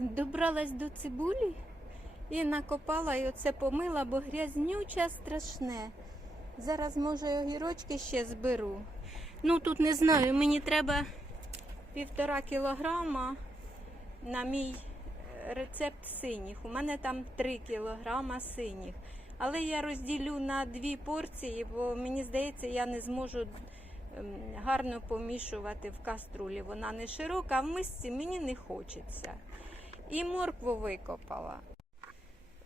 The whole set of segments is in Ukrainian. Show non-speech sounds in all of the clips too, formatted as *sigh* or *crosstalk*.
Добралась до цибулі і накопала, і оце помила, бо грязнюча страшне. Зараз, може, огірочки ще зберу. Ну, тут не знаю, мені треба півтора кілограма на мій е, рецепт синіх. У мене там три кілограма синіх. Але я розділю на дві порції, бо мені здається, я не зможу гарно помішувати в каструлі. Вона не широка, а в мисці мені не хочеться. І моркву викопала.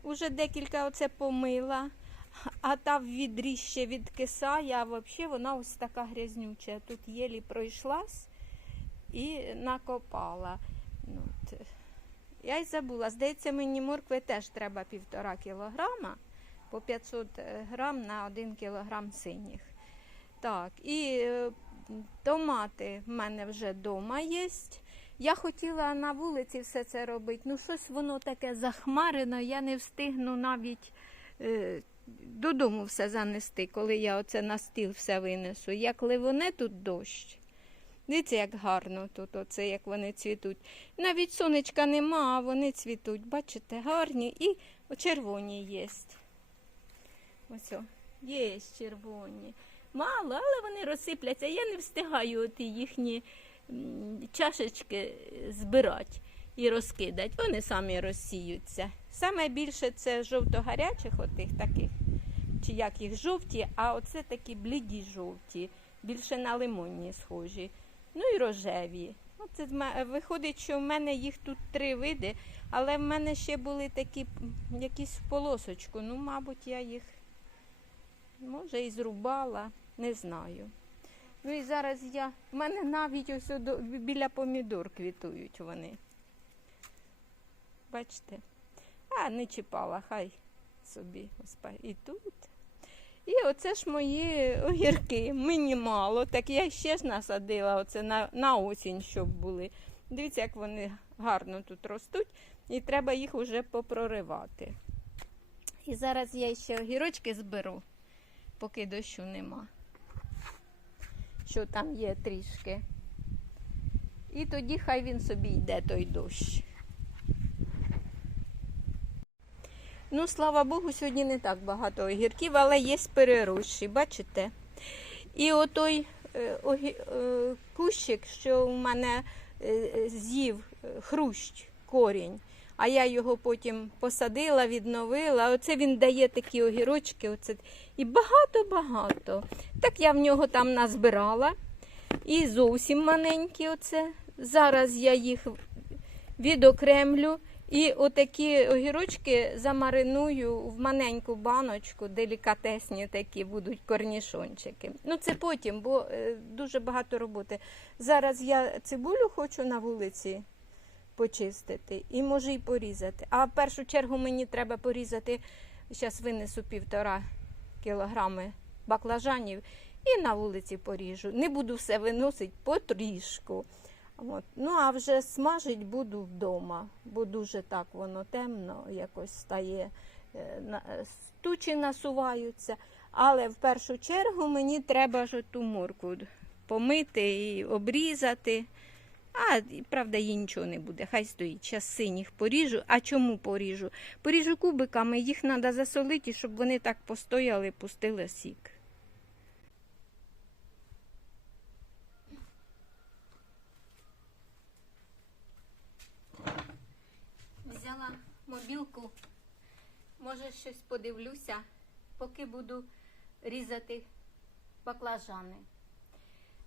Уже декілька оце помила, а та в відрі ще відкисає, а взагалі вона ось така грязнюча. Тут єлі пройшлась і накопала. Ну, от. Я й забула. Здається, мені моркви теж треба півтора кілограма, по 500 грам на 1 кілограм синіх. Так, і е, томати в мене вже вдома є. Я хотіла на вулиці все це робити. Ну, щось воно таке захмарено, я не встигну навіть е, додому все занести, коли я оце на стіл все винесу. Як ливоне тут дощ. Дивіться, як гарно тут, оце, як вони цвітуть. Навіть сонечка нема, а вони цвітуть. Бачите, гарні і червоні є. Ось, є червоні. Мало, але вони розсипляться. Я не встигаю оті їхні чашечки збирати і розкидати. Вони самі розсіються. Саме більше це жовто-гарячих, отих таких, чи як їх жовті, а оце такі бліді жовті, більше на лимонні схожі. Ну і рожеві. Оце виходить, що в мене їх тут три види, але в мене ще були такі якісь в полосочку. Ну, мабуть, я їх може і зрубала, не знаю. Ну і зараз я. В мене навіть ось до- біля помідор квітують вони. Бачите? А, не чіпала, хай собі. І тут. І оце ж мої огірки. Мені мало. Так я ще ж насадила оце на, на осінь, щоб були. Дивіться, як вони гарно тут ростуть, і треба їх уже попроривати. І зараз я ще огірочки зберу, поки дощу нема. Що там є трішки. І тоді хай він собі йде той дощ. Ну, слава Богу, сьогодні не так багато огірків, але є перерощі, бачите? І отой е, огі, е, кущик, що у мене е, з'їв хрущ, корінь, а я його потім посадила, відновила. Оце він дає такі огірочки. Оце. І багато-багато. Так я в нього там назбирала. І зовсім маленькі оце. Зараз я їх відокремлю. І отакі огірочки замариную в маленьку баночку, делікатесні такі будуть корнішончики. Ну це потім, бо е, дуже багато роботи. Зараз я цибулю хочу на вулиці почистити і може й порізати. А в першу чергу мені треба порізати, зараз винесу півтора кілограми баклажанів і на вулиці поріжу. Не буду все виносити потрішку. От. Ну, а вже смажить буду вдома, бо дуже так воно темно, якось стає, е, е, тучі насуваються. Але в першу чергу мені треба ж ту морку помити і обрізати. А, правда, їй нічого не буде. Хай стоїть. Час синіх поріжу. А чому поріжу? Поріжу кубиками, їх треба засолити, щоб вони так постояли, пустили сік. Взяла мобілку, може щось подивлюся, поки буду різати баклажани.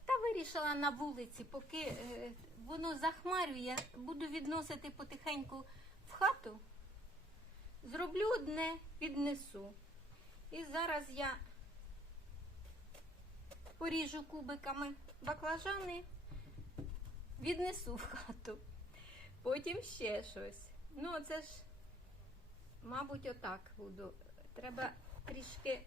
Та вирішила на вулиці, поки е, воно захмарює, буду відносити потихеньку в хату. Зроблю одне, віднесу. І зараз я поріжу кубиками баклажани, віднесу в хату. Потім ще щось. Ну, це ж, мабуть, отак буду. Треба трішки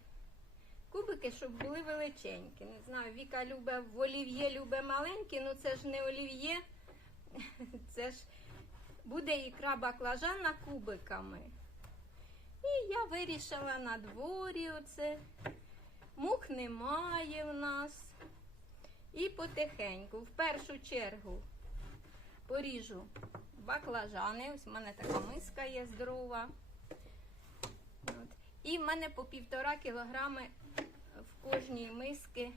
кубики, щоб були величенькі. Не знаю, Віка любить в олів'є любить маленькі, ну це ж не олів'є. *laughs* Це ж буде ікра баклажана кубиками. І я вирішила на дворі оце. Мух немає в нас. І потихеньку, в першу чергу, поріжу баклажани. Ось в мене така миска є здорова. От. І в мене по півтора кілограми в кожній миски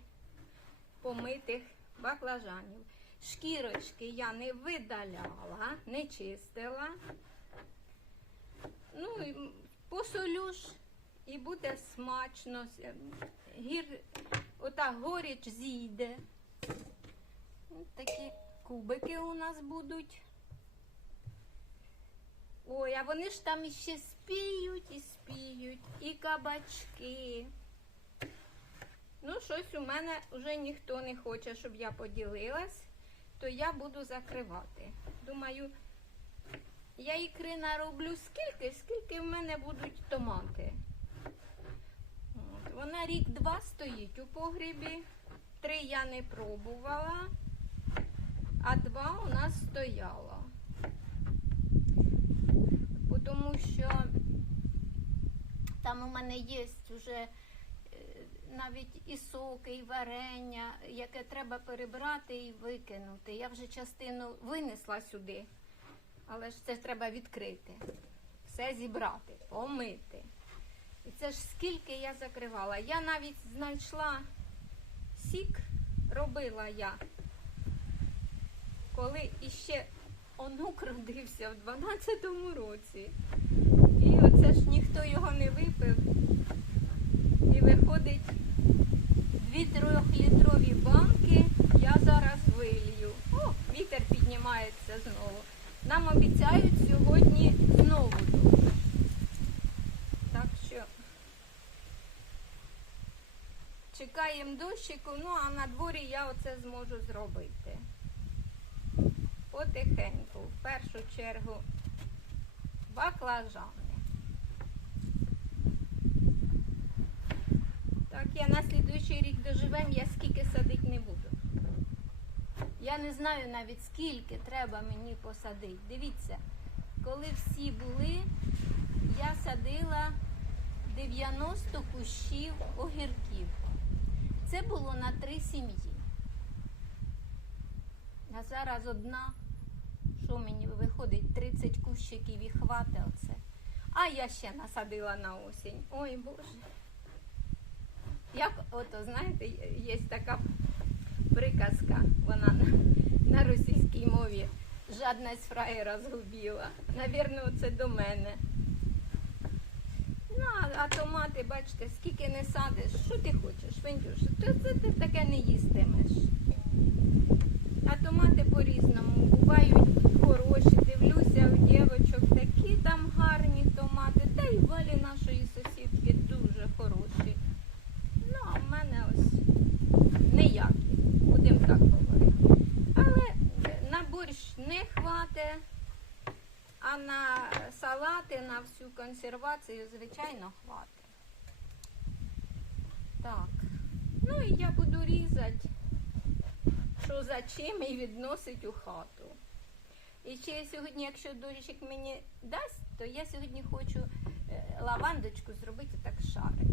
помитих баклажанів. Шкірочки я не видаляла, не чистила. Ну, посолю ж і буде смачно. Гір, ота горіч зійде. Ось такі кубики у нас будуть. Ой, а вони ж там іще спіють і спіють, і кабачки. Ну, щось у мене вже ніхто не хоче, щоб я поділилась, то я буду закривати. Думаю, я ікри нароблю скільки, скільки в мене будуть томати. От. Вона рік-два стоїть у погрібі. Три я не пробувала, а два у нас стояло. Тому що там у мене є вже навіть і соки, і варення, яке треба перебрати і викинути. Я вже частину винесла сюди, але ж це треба відкрити, все зібрати, помити. І це ж скільки я закривала. Я навіть знайшла сік, робила я, коли іще онук родився в 12-му році. І оце ж ніхто його не випив. І виходить дві трьохлітрові банки я зараз вилью. О, вітер піднімається знову. Нам обіцяють сьогодні знову. Так що чекаємо дощику, ну а на дворі я оце зможу зробити. Потихеньку, в першу чергу, баклажани. Так, я на слідуючий рік доживем, я скільки садити не буду. Я не знаю навіть скільки треба мені посадити. Дивіться, коли всі були, я садила 90 кущів огірків. Це було на три сім'ї. А зараз одна, що мені виходить, 30 кущиків і хватить оце. А я ще насадила на осінь. Ой Боже. Як ото, знаєте, є така приказка, вона на, російській мові. Жадність фраєра згубила. Навірно, це до мене. Ну, а, томати, бачите, скільки не садиш, що ти хочеш, Вендюша? То це ти таке не їстимеш. А томати по-різному. Бувають хороші. Дивлюся у дівочок, такі там гарні томати. Та й в валі нашої сусідки дуже хороші. Ну, а в мене ось ніякі, будемо так говорити. Але на борщ не хватить, а на салати, на всю консервацію, звичайно, хватить. Так. Ну і я буду різати, що за чим і відносить у хату. І ще сьогодні, якщо дощик мені дасть, то я сьогодні хочу е, лавандочку зробити так шарик.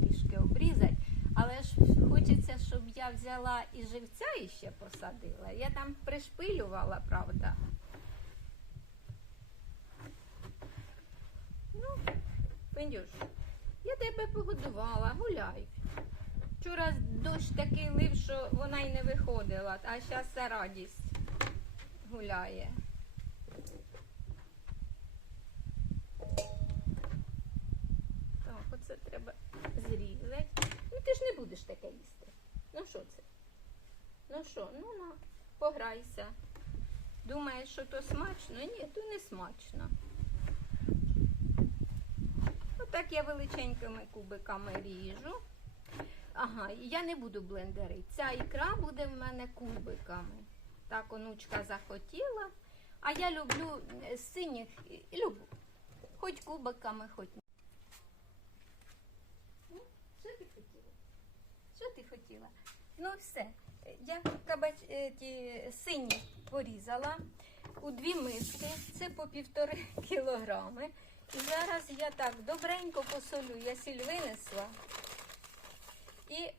Трішки обрізати. Але ж хочеться, щоб я взяла і живця іще посадила. Я там пришпилювала, правда. Ну, Пендюш, я тебе погодувала, гуляй. Вчора дощ такий лив, що вона й не виходила, а зараз радість гуляє. Так, оце треба зрізати. Ну ти ж не будеш таке їсти. Ну що це? Ну що, ну на, пограйся. Думаєш, що то смачно? Ні, то не смачно. Отак я величенькими кубиками ріжу. Ага, я не буду блендерити. Ця ікра буде в мене кубиками. Так онучка захотіла. А я люблю е, синіх, люблю. Хоч кубиками, хоч ні. Ну, Що ти хотіла? Що ти хотіла? Ну все. Я кабач е, ті сині порізала у дві миски. Це по півтори кілограми. І зараз я так добренько посолю. Я сіль винесла. І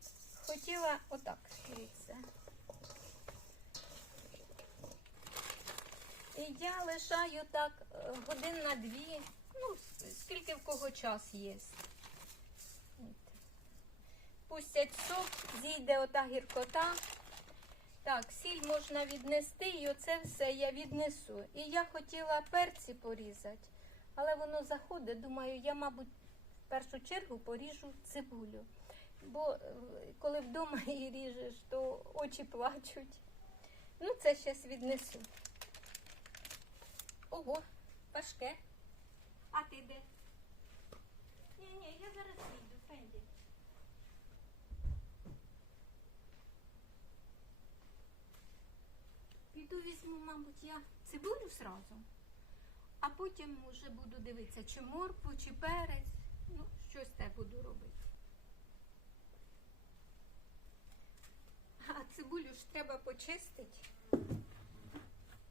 хотіла отак, дивіться. І я лишаю так е, годин на дві, ну, скільки в кого час є. Пустять сок, зійде ота гіркота. Так, сіль можна віднести, і оце все я віднесу. І я хотіла перці порізати, але воно заходить. Думаю, я, мабуть, в першу чергу поріжу цибулю. Бо е, коли вдома *laughs* її ріжеш, то очі плачуть. Ну, це зараз віднесу. Ого, важке. А ти де? Ні, ні, я зараз вийду, Фенді. Піду візьму, мабуть, я цибулю сразу, а потім вже буду дивитися, чи моркву, чи перець. Ну, щось те буду робити. А цибулю ж треба почистити.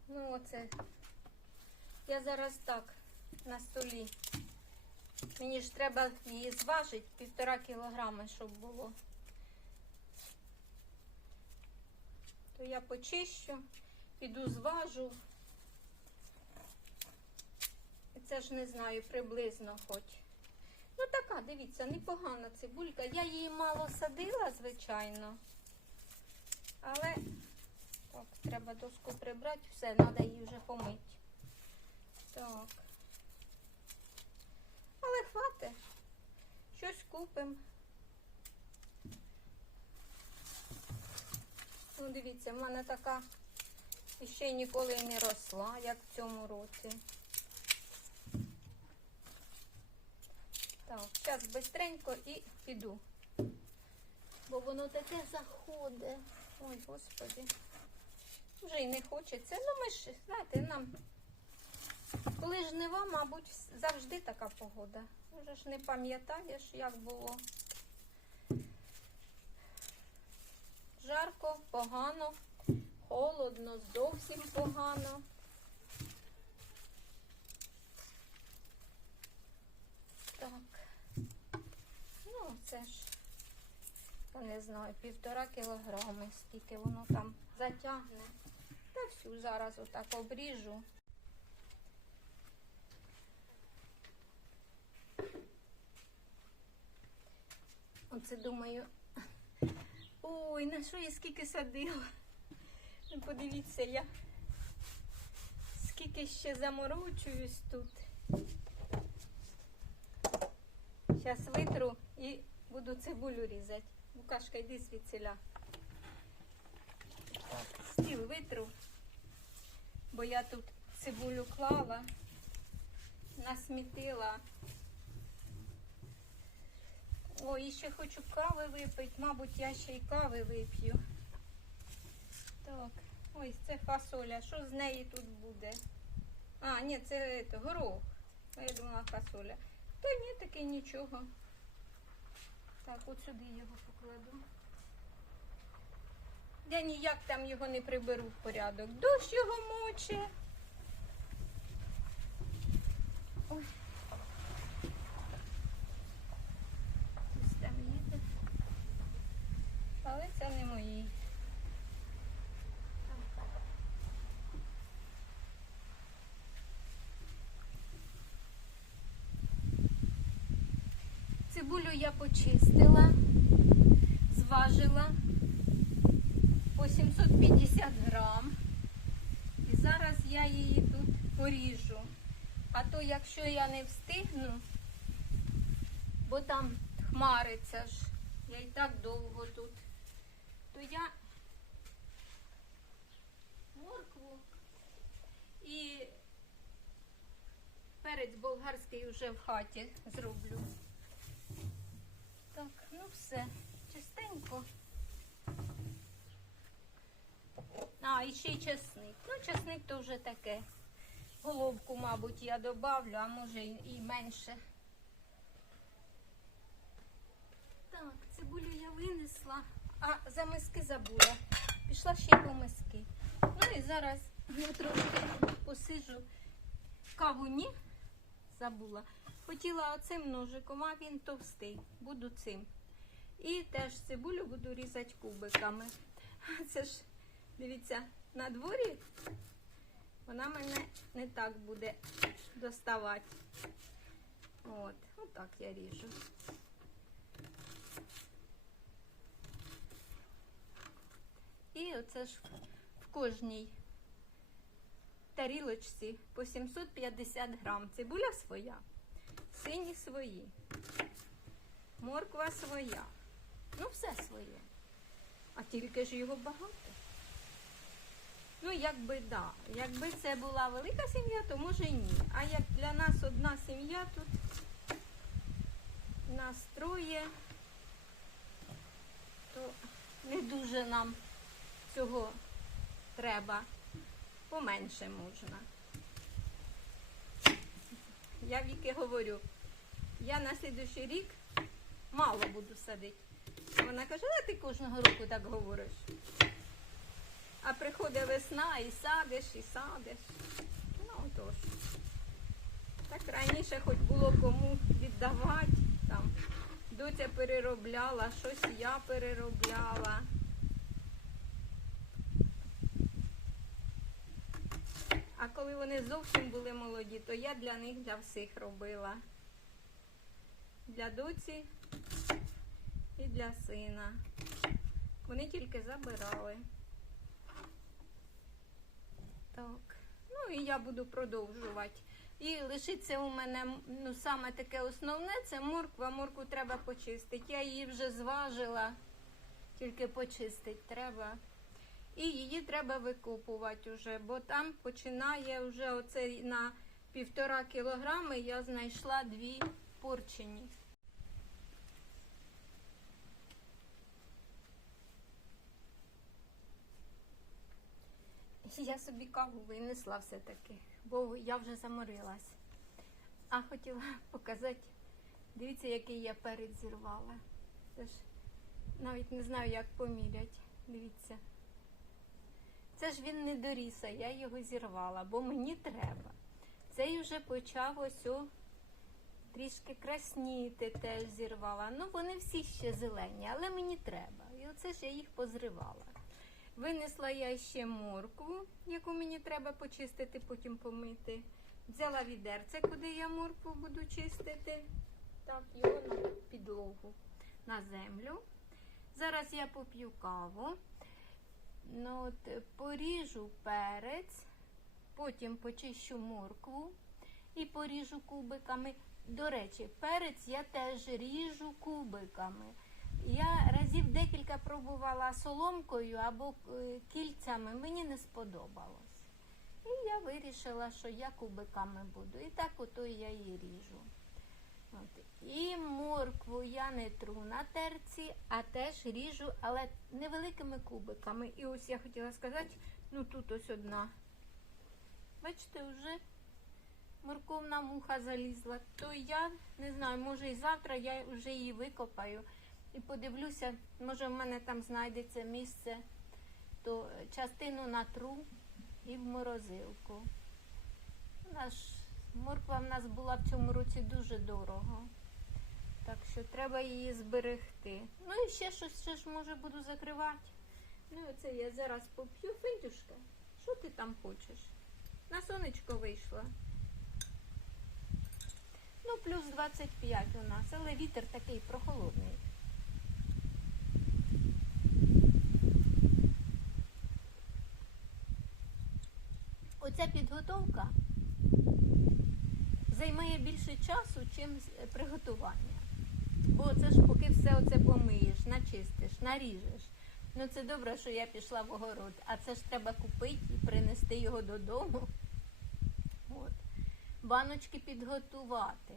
Ну, оце. Я зараз так на столі. Мені ж треба її зважити півтора кілограми, щоб було. То я почищу, піду зважу. І це ж не знаю, приблизно хоч. Ну така, дивіться, непогана цибулька. Я її мало садила, звичайно. Але так, треба доску прибрати, все, треба її вже помити. Так. Але хватить. Щось купимо. Ну, дивіться, в мене така ще ніколи не росла, як в цьому році. Так, зараз швидко і піду. Бо воно таке заходить. Ой, господи. Вже й не хочеться. Ну, ми ж, знаєте, нам. Коли жнива, мабуть, завжди така погода. Вже ж не пам'ятаєш, як було. Жарко, погано, холодно, зовсім погано. Так. Ну, це ж, я не знаю, півтора кілограми, скільки воно там затягне. Та всю зараз отак обріжу. Оце думаю. Ой, на що я скільки садила? Ну, подивіться, я скільки ще заморочуюсь тут. Зараз витру і буду цибулю різати. Лукашка, йди звідсіля. Стіл витру, бо я тут цибулю клала, насмітила. Ой, і ще хочу кави випити. Мабуть, я ще й кави вип'ю. Так, ой, це фасоля. Що з неї тут буде? А, ні, це ето, горох. А Я думала фасоля. Та ні, таки нічого. Так, от сюди його покладу. Я ніяк там його не приберу в порядок. Дощ його моче. Ой. Хтось там їде. Але це не мої. Так. Цибулю я почистила, зважила по 750 грам. І зараз я її тут поріжу. А то якщо я не встигну, бо там хмариться ж, я і так довго тут, то я моркву і перець болгарський вже в хаті зроблю. Так, ну все, чистенько. А, і ще й чесник. Ну, чесник то вже таке. Головку, мабуть, я добавлю, а може і менше. Так, цибулю я винесла, а за миски забула. Пішла ще й по миски. Ну і зараз я трошки посижу. Каву ні, забула. Хотіла оцим ножиком, а він товстий. Буду цим. І теж цибулю буду різати кубиками. *laughs* Це ж, дивіться, на дворі Вона мене не так буде доставати. От, отак я ріжу. І оце ж в кожній тарілочці по 750 грам. Цибуля своя, сині свої, морква своя. Ну, все своє. А тільки ж його багато. Ну, якби да. Якби це була велика сім'я, то може ні. А як для нас одна сім'я тут нас троє, то не дуже нам цього треба. Поменше можна. Я Віки говорю, я на слідуючий рік мало буду садити. Вона каже, а ти кожного року так говориш. А приходить весна і садиш, і садиш. Ну отож. Так раніше хоч було кому віддавати. Там доця переробляла, щось я переробляла. А коли вони зовсім були молоді, то я для них для всіх робила. Для доці і для сина. Вони тільки забирали. Так. Ну і я буду продовжувати. І лишиться у мене ну, саме таке основне це морква. Моркву треба почистити. Я її вже зважила, тільки почистити треба. І її треба викопувати вже, бо там починає вже оце на півтора кілограми я знайшла дві порчені. *laughs* Я собі каву винесла все-таки, бо я вже заморилась. А хотіла показати, дивіться, який я перець зірвала. Це ж навіть не знаю, як помірять. Дивіться. Це ж він не доріс, а я його зірвала, бо мені треба. Цей вже почав ось о, трішки красніти, теж зірвала. Ну, вони всі ще зелені, але мені треба. І оце ж я їх позривала. Винесла я ще моркву, яку мені треба почистити, потім помити. Взяла відерце, куди я моркву буду чистити. Так, його на підлогу, на землю. Зараз я поп'ю каву. Ну, от, поріжу перець, потім почищу моркву і поріжу кубиками. До речі, перець я теж ріжу кубиками. Я разів декілька пробувала соломкою або е, кільцями, мені не сподобалось. І я вирішила, що я кубиками буду. І так ото я її ріжу. От. І моркву я не тру на терці, а теж ріжу, але невеликими кубиками. І ось я хотіла сказати, ну тут ось одна. Бачите, вже морковна муха залізла. То я не знаю, може і завтра я вже її викопаю і подивлюся, може в мене там знайдеться місце, то частину натру і в морозилку. Наш Морква в нас була в цьому році дуже дорого. Так що треба її зберегти. Ну і ще щось ще ж може буду закривати. Ну, оце я зараз поп'ю. Фендюшка, що ти там хочеш? На сонечко вийшла. Ну, плюс 25 у нас, але вітер такий прохолодний. Підготовка займає більше часу, чим приготування. Бо це ж поки все оце помиєш, начистиш, наріжеш. Ну це добре, що я пішла в огород, а це ж треба купити і принести його додому. От. Баночки підготувати.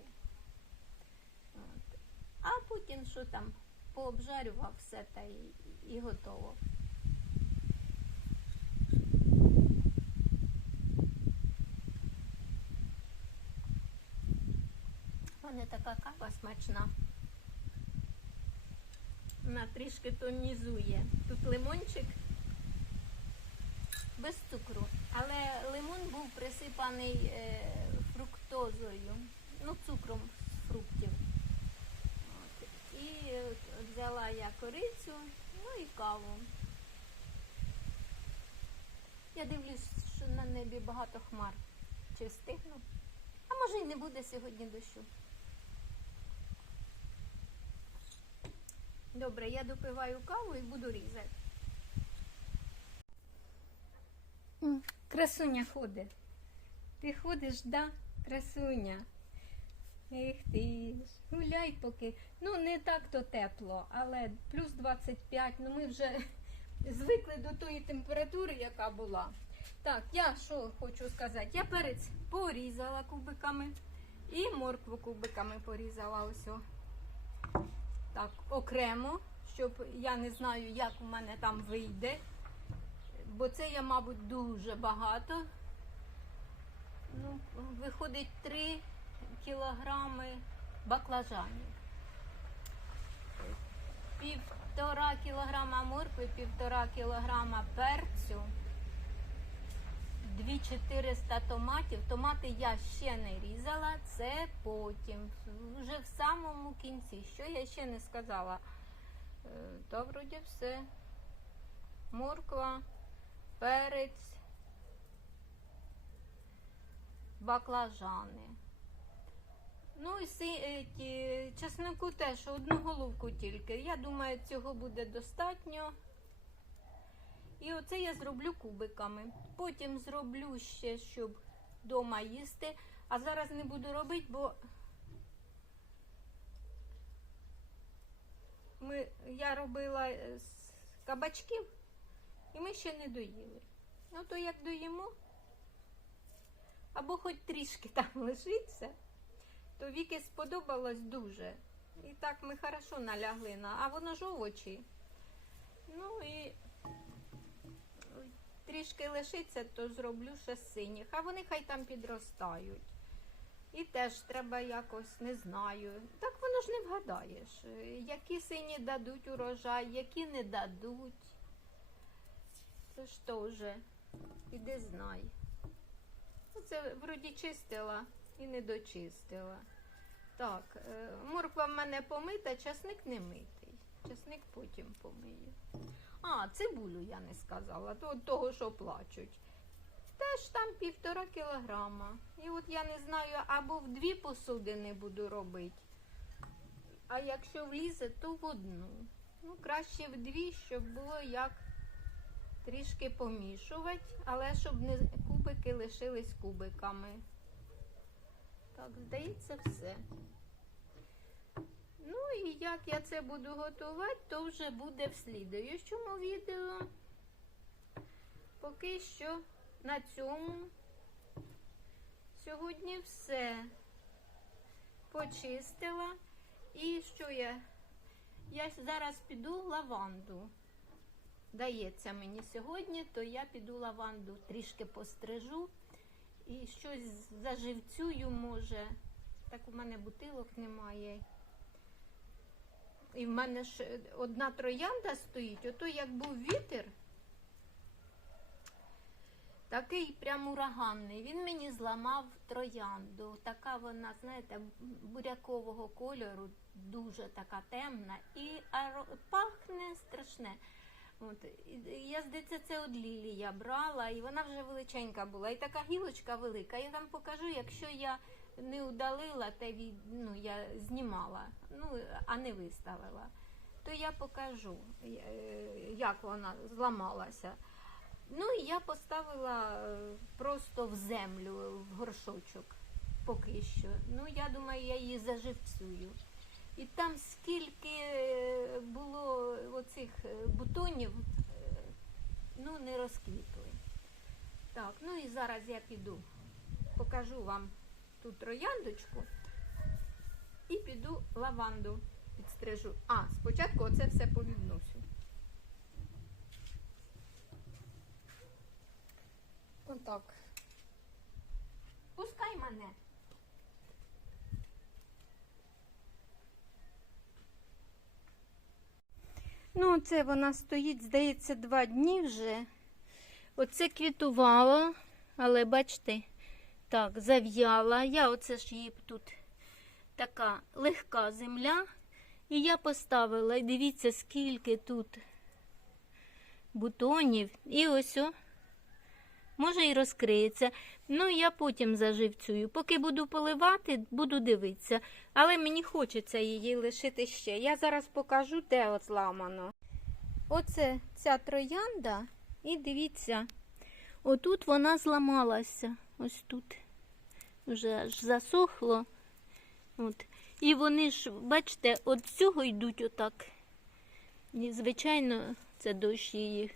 От. А потім що там, пообжарював все та і, і готово. У така кава смачна. Вона трішки тонізує. Тут лимончик без цукру. Але лимон був присипаний е, фруктозою, ну, цукром з фруктів. От. І е, взяла я корицю, ну і каву. Я дивлюсь, що на небі багато хмар. Чи встигну? А може й не буде сьогодні дощу. Добре, я допиваю каву і буду різати. М, Красуня ходить. Ти ходиш, да, красуня? Ех ти ж, гуляй поки. Ну, не так то тепло, але плюс 25, ну ми вже *laughs* звикли до тої температури, яка була. Так, я що хочу сказати? Я перець порізала кубиками і моркву кубиками порізала ось. о. Так, окремо, щоб я не знаю, як у мене там вийде. Бо це я, мабуть, дуже багато. Ну, виходить 3 кілограми баклажанів. Півтора кілограма моркви, півтора кілограма перцю, 2400 томатів. Томати я ще не різала, це потім, вже в самому кінці. Що я ще не сказала? Е, Та вроді все. Морква, перець, баклажани. Ну і е, чеснику теж одну головку тільки. Я думаю, цього буде достатньо. І оце я зроблю кубиками. Потім зроблю ще, щоб вдома їсти. А зараз не буду робити, бо ми, я робила е, з кабачків і ми ще не доїли. Ну то як доїмо, або хоч трішки там *laughs* лишиться, то Віки сподобалось дуже. І так ми хорошо налягли на, а воно ж овочі. Ну і трішки лишиться, то зроблю ще синіх, а вони хай там підростають. І теж треба якось, не знаю. Так воно ж не вгадаєш. Які сині дадуть урожай, які не дадуть. Це ж теж. Іди знай. Ну, Це вроді чистила і не дочистила. Так, е, морква в мене помита, часник не митий. Часник потім помию. А, цибулю я не сказала, то того, що плачуть. Теж там півтора кілограма. І от я не знаю, або в дві посудини буду робити. А якщо влізе, то в одну. Ну, краще в дві, щоб було як трішки помішувати, але щоб не кубики лишились кубиками. Так, здається, все. Ну і як я це буду готувати, то вже буде в слідуючому відео. Поки що на цьому сьогодні все почистила. І що я? Я зараз піду лаванду. Дається мені сьогодні, то я піду лаванду трішки пострижу і щось заживцюю, може. Так у мене бутилок немає. І в мене ж одна троянда стоїть, ото як був вітер, такий прям ураганний. Він мені зламав троянду. Така вона, знаєте, бурякового кольору, дуже така темна і пахне страшне. От, я здається, це от лілія брала, і вона вже величенька була. І така гілочка велика. Я вам покажу, якщо я не удалила, те від, ну, я знімала, ну, а не виставила, то я покажу, е, як вона зламалася. Ну і я поставила е, просто в землю, в горшочок поки що. Ну, я думаю, я її заживцюю. І там скільки е, було оцих бутонів, ну, не розквітли. Так, ну і зараз я піду, покажу вам ту трояндочку і піду лаванду підстрижу. А, спочатку оце все повідносю. Отак. Пускай мене. Ну, це вона стоїть, здається, два дні вже. Оце квітувало, але бачите, так, зав'яла. Я оце ж її тут така легка земля. І я поставила, і дивіться, скільки тут бутонів. І ось о, може і розкриється. Ну, я потім заживцюю. Поки буду поливати, буду дивитися. Але мені хочеться її лишити ще. Я зараз покажу, де от зламано. Оце ця троянда, і дивіться, отут вона зламалася. Ось тут. Вже аж засохло. От. І вони ж, бачите, от цього йдуть отак. І, звичайно, це дощ її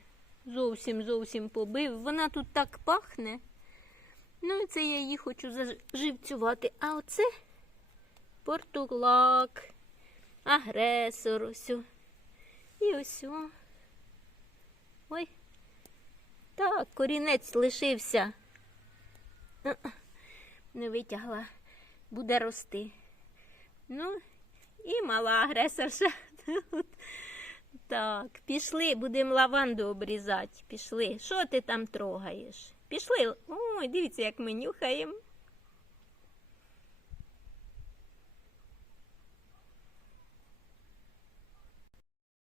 зовсім зовсім побив. Вона тут так пахне. Ну, і це я її хочу заживцювати. А оце портулак, агресор, ось. І ось. Ой. Так, корінець лишився. Не витягла. Буде рости. Ну, і мала агресорша. Так, пішли, будемо лаванду обрізати. Пішли. Що ти там трогаєш? Пішли. Ой, дивіться, як ми нюхаємо.